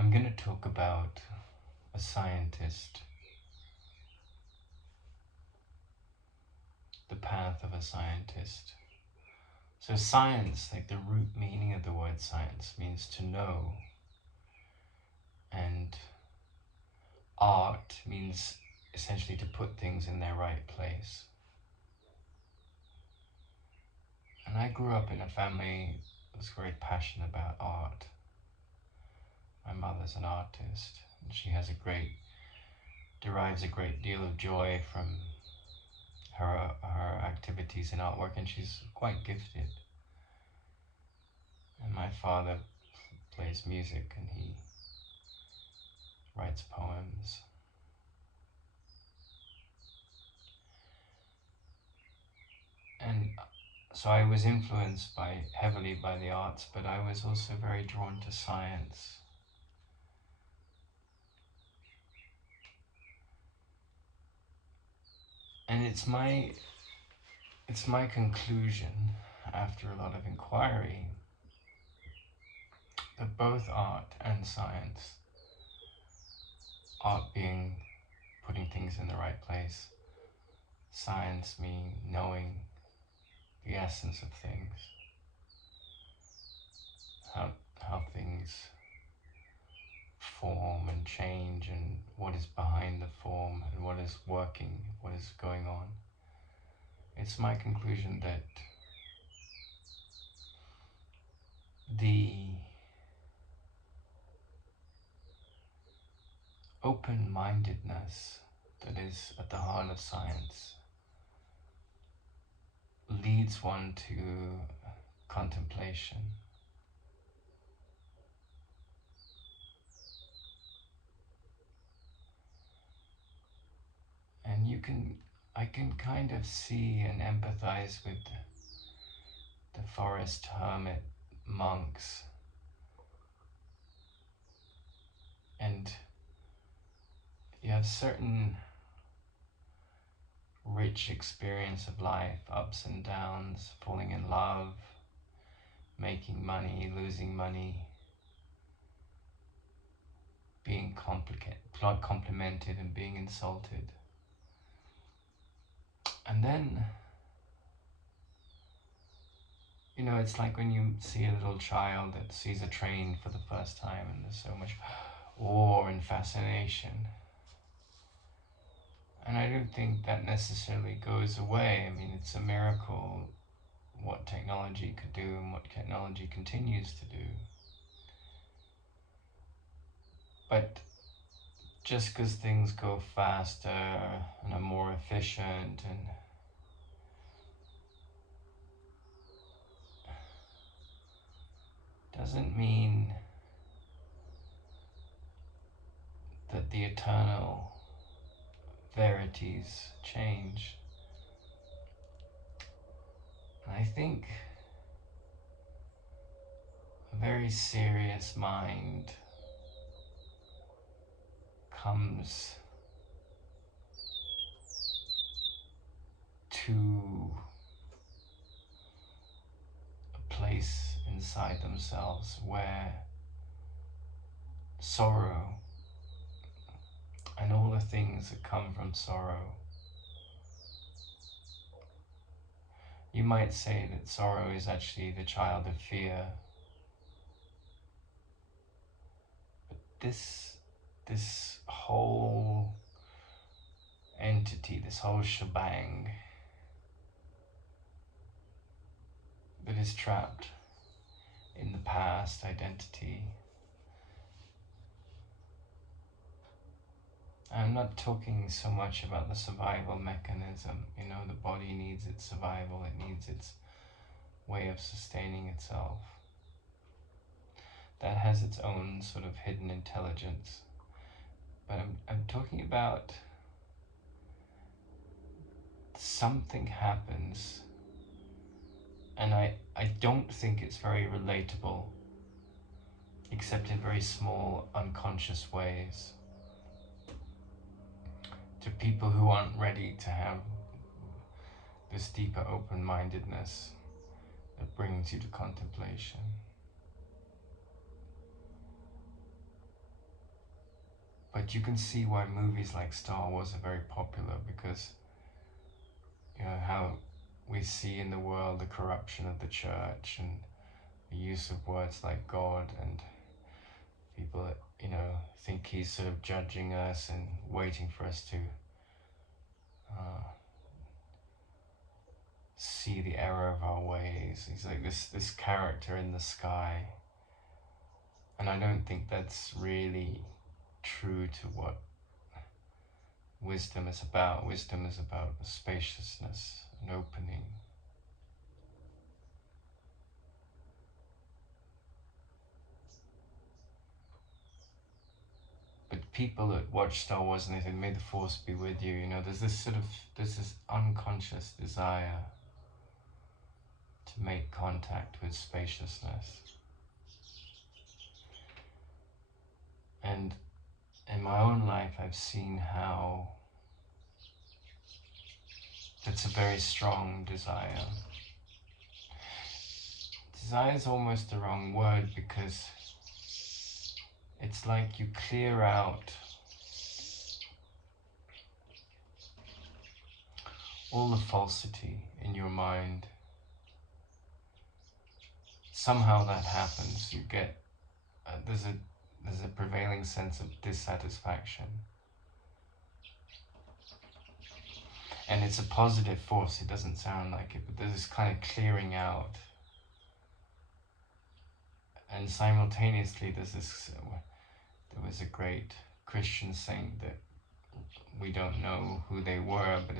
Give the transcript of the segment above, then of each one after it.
I'm going to talk about a scientist, the path of a scientist. So science, like the root meaning of the word science, means to know, and art means essentially to put things in their right place. And I grew up in a family that was very passionate about art. My mother's an artist, and she derives a great deal of joy from her activities in artwork, and she's quite gifted. And my father plays music, and he writes poems. And so I was influenced heavily by the arts, but I was also very drawn to science. And it's my conclusion, after a lot of inquiry, that both art and science, art being putting things in the right place, science meaning knowing the essence of things, how things form and change, and what is behind the form, and what is working, what is going on. It's my conclusion that the open-mindedness that is at the heart of science leads one to contemplation. And I can kind of see and empathize with the forest hermit monks, and you have certain rich experience of life, ups and downs, falling in love, making money, losing money, being complimented and being insulted. And then, it's like when you see a little child that sees a train for the first time, and there's so much awe and fascination. And I don't think that necessarily goes away. I mean, it's a miracle what technology could do and what technology continues to do. But just because things go faster and are more efficient, and doesn't mean that the eternal verities change. I think a very serious mind comes to a place inside themselves where sorrow and all the things that come from sorrow, you might say that sorrow is actually the child of fear. But this whole entity, this whole shebang that is trapped in the past identity. I'm not talking so much about the survival mechanism. The body needs its survival, it needs its way of sustaining itself. That has its own sort of hidden intelligence. But I'm talking about something happens, and I don't think it's very relatable, except in very small, unconscious ways, to people who aren't ready to have this deeper open-mindedness that brings you to contemplation. But you can see why movies like Star Wars are very popular, because how we see in the world the corruption of the church and the use of words like God, and people think he's sort of judging us and waiting for us to see the error of our ways. He's like this character in the sky, and I don't think that's really true to what wisdom is about. Wisdom is about spaciousness and opening. But people that watch Star Wars and they say, "May the Force be with you," there's this unconscious desire to make contact with spaciousness. And in my own life, I've seen how that's a very strong desire. Desire is almost the wrong word, because it's like you clear out all the falsity in your mind. Somehow that happens. You get there's a prevailing sense of dissatisfaction, and it's a positive force. It doesn't sound like it, but there's this kind of clearing out, and simultaneously there's this. There was a great Christian saint that we don't know who they were, but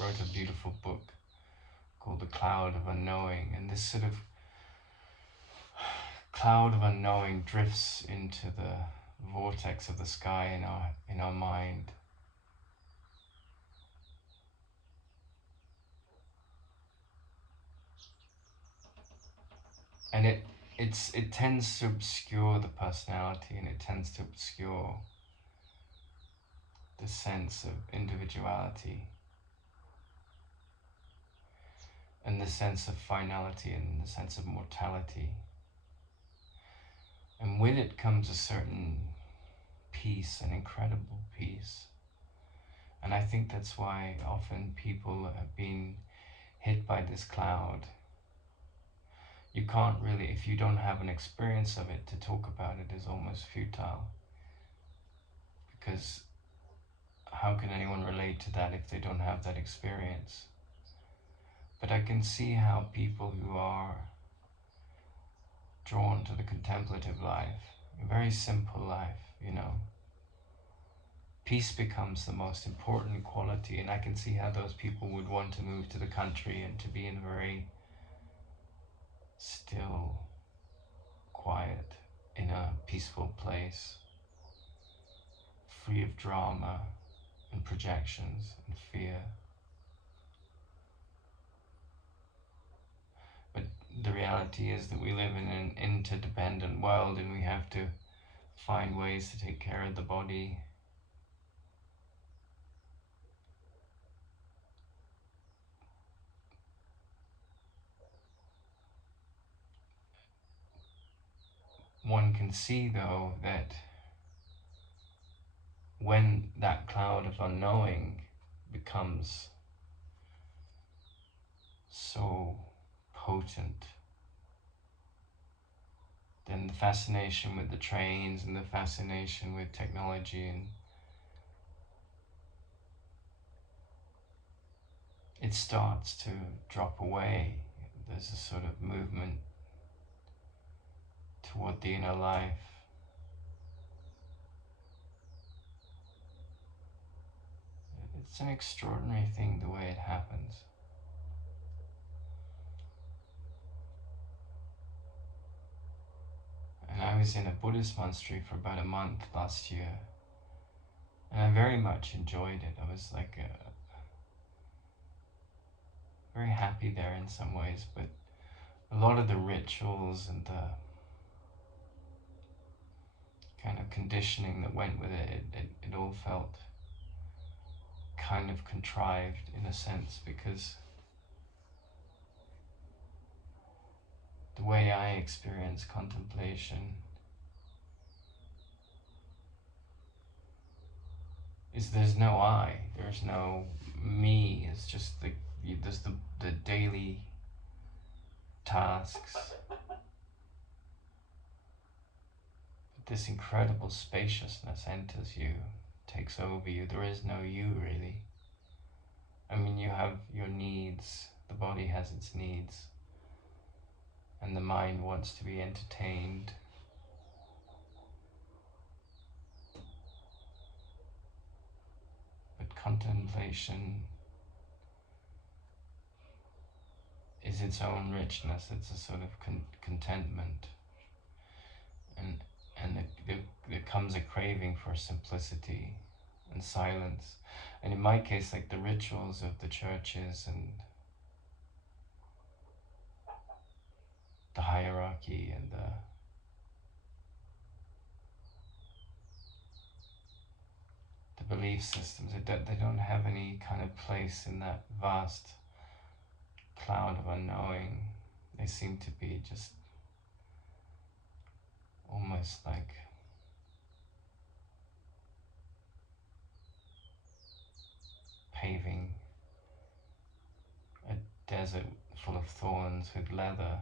wrote a beautiful book called The Cloud of Unknowing, and this sort of cloud of unknowing drifts into the vortex of the sky in our mind. And it tends to obscure the personality, and it tends to obscure the sense of individuality and the sense of finality and the sense of mortality. And with it comes a certain peace, an incredible peace. And I think that's why often people have been hit by this cloud. You can't really, if you don't have an experience of it, to talk about it is almost futile. Because how can anyone relate to that if they don't have that experience? But I can see how people who are drawn to the contemplative life, a very simple life, peace becomes the most important quality, and I can see how those people would want to move to the country and to be in a very still, quiet, in a peaceful place, free of drama and projections and fear. But the reality is that we live in an interdependent world, and we have to find ways to take care of the body. One can see, though, that when that cloud of unknowing becomes so potent, then the fascination with the trains and the fascination with technology, and it starts to drop away. There's a sort of movement toward the inner life. It's an extraordinary thing, the way it happens. And I was in a Buddhist monastery for about a month last year, and I very much enjoyed it. I was like very happy there in some ways, but a lot of the rituals and the kind of conditioning that went with it all felt kind of contrived in a sense, because the way I experience contemplation is there's no I, there's no me. It's just there's the daily tasks. This incredible spaciousness enters you, takes over you. There is no you, really. I mean, you have your needs, the body has its needs, and the mind wants to be entertained. But contemplation is its own richness. It's a sort of contentment, and there comes a craving for simplicity and silence. And in my case, like the rituals of the churches and the hierarchy and the belief systems, they don't have any kind of place in that vast cloud of unknowing. They seem to be just almost like paving a desert full of thorns with leather.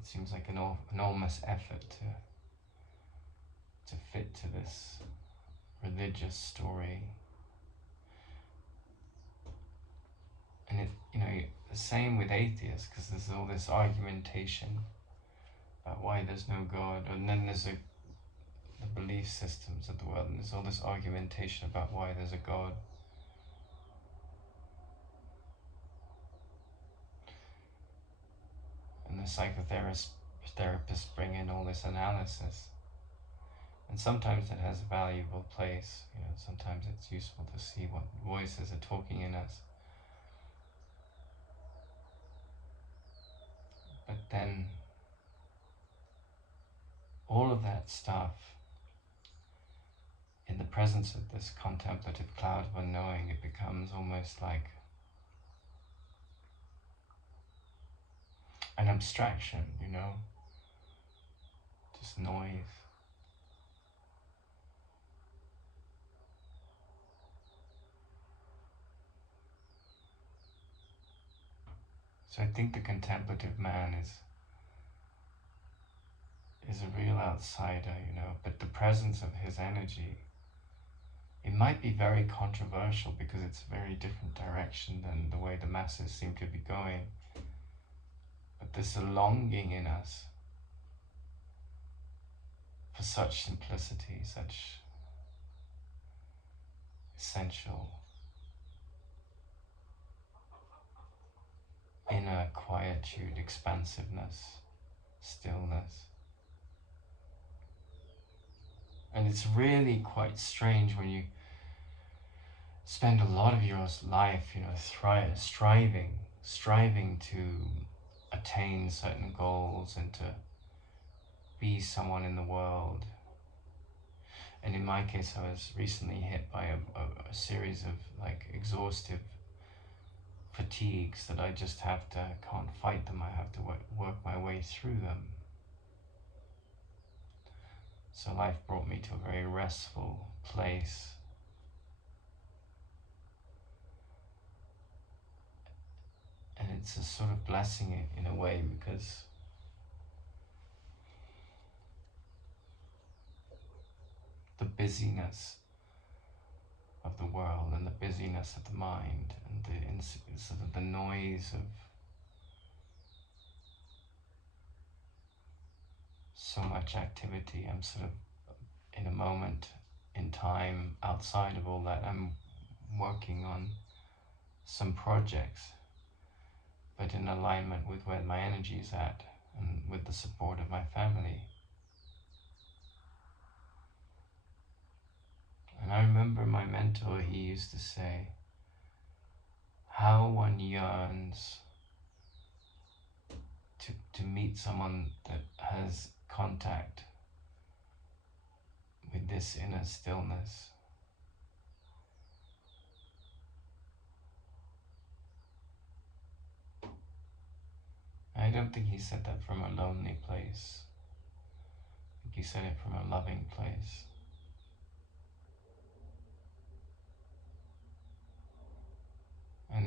It seems like an enormous effort to fit to this religious story. And it, the same with atheists, because there's all this argumentation about why there's no God, and then there's the belief systems of the world, and there's all this argumentation about why there's a God. And the psychotherapists bring in all this analysis. And sometimes it has a valuable place, sometimes it's useful to see what voices are talking in us. But then all of that stuff, in the presence of this contemplative cloud of unknowing, it becomes almost like an abstraction, just noise. So I think the contemplative man is a real outsider, but the presence of his energy, it might be very controversial because it's a very different direction than the way the masses seem to be going. But there's a longing in us for such simplicity, such essential inner quietude, expansiveness, stillness. And it's really quite strange when you spend a lot of your life, striving to attain certain goals and to be someone in the world. And in my case, I was recently hit by a series of exhaustive fatigues that I just can't fight them. I have to work my way through them. So life brought me to a very restful place. And it's a sort of blessing in a way, because the busyness of the world and the busyness of the mind and the noise of so much activity, I'm sort of in a moment in time outside of all that. I'm working on some projects, but in alignment with where my energy is at and with the support of my family. And I remember my mentor, he used to say, how one yearns to meet someone that has contact with this inner stillness. I don't think he said that from a lonely place. I think he said it from a loving place.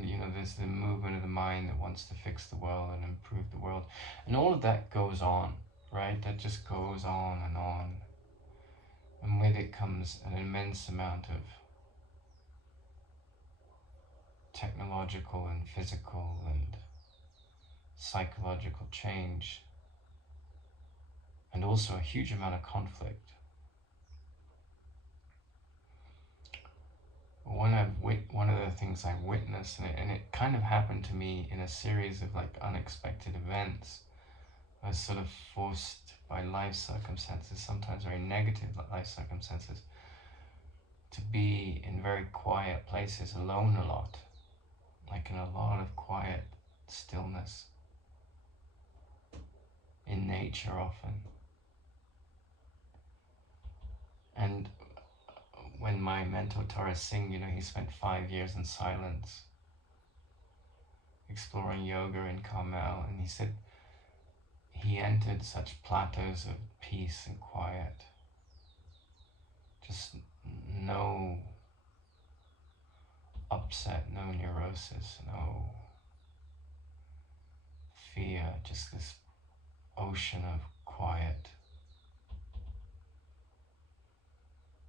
And there's the movement of the mind that wants to fix the world and improve the world, and all of that goes on, right? That just goes on, and with it comes an immense amount of technological and physical and psychological change, and also a huge amount of conflict. One of the things I witnessed, and it kind of happened to me in a series of like unexpected events. I was sort of forced by life circumstances, sometimes very negative life circumstances, to be in very quiet places, alone a lot, like in a lot of quiet stillness, in nature often. And when my mentor Tara Singh, he spent 5 years in silence, exploring yoga in Carmel, and he said he entered such plateaus of peace and quiet, just no upset, no neurosis, no fear, just this ocean of quiet.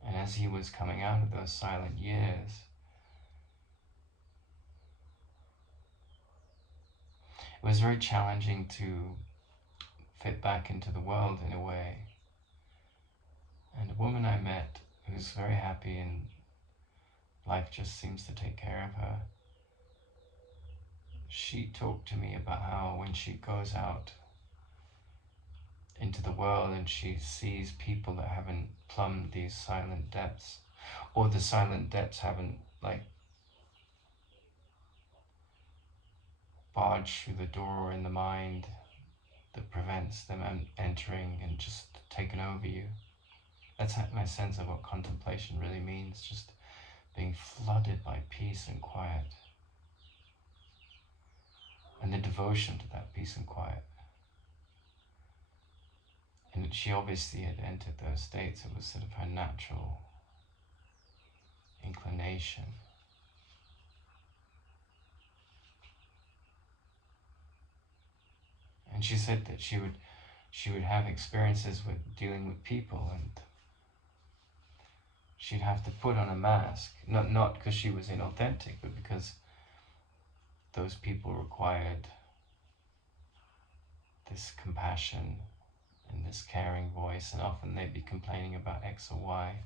And as he was coming out of those silent years, it was very challenging to fit back into the world in a way. And a woman I met who's very happy and life just seems to take care of her, she talked to me about how when she goes out into the world and she sees people that haven't plumbed these silent depths, or the silent depths haven't like barged through the door in the mind that prevents them entering and just taken over you. That's my sense of what contemplation really means, just being flooded by peace and quiet, and the devotion to that peace and quiet. And she obviously had entered those states. It was sort of her natural inclination. And she said that she would have experiences with dealing with people, and she'd have to put on a mask, not because she was inauthentic, but because those people required this compassion and this caring voice, and often they'd be complaining about X or Y.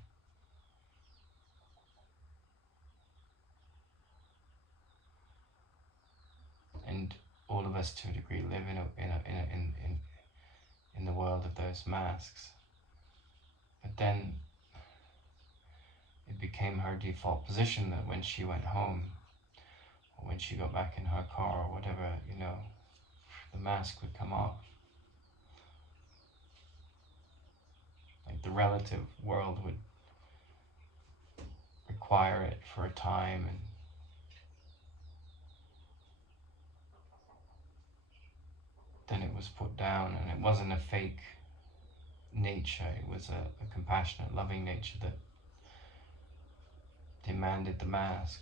And all of us, to a degree, live in the world of those masks. But then it became her default position that when she went home, or when she got back in her car or whatever, the mask would come off. Like the relative world would require it for a time, and then it was put down, and it wasn't a fake nature, it was a compassionate, loving nature that demanded the mask.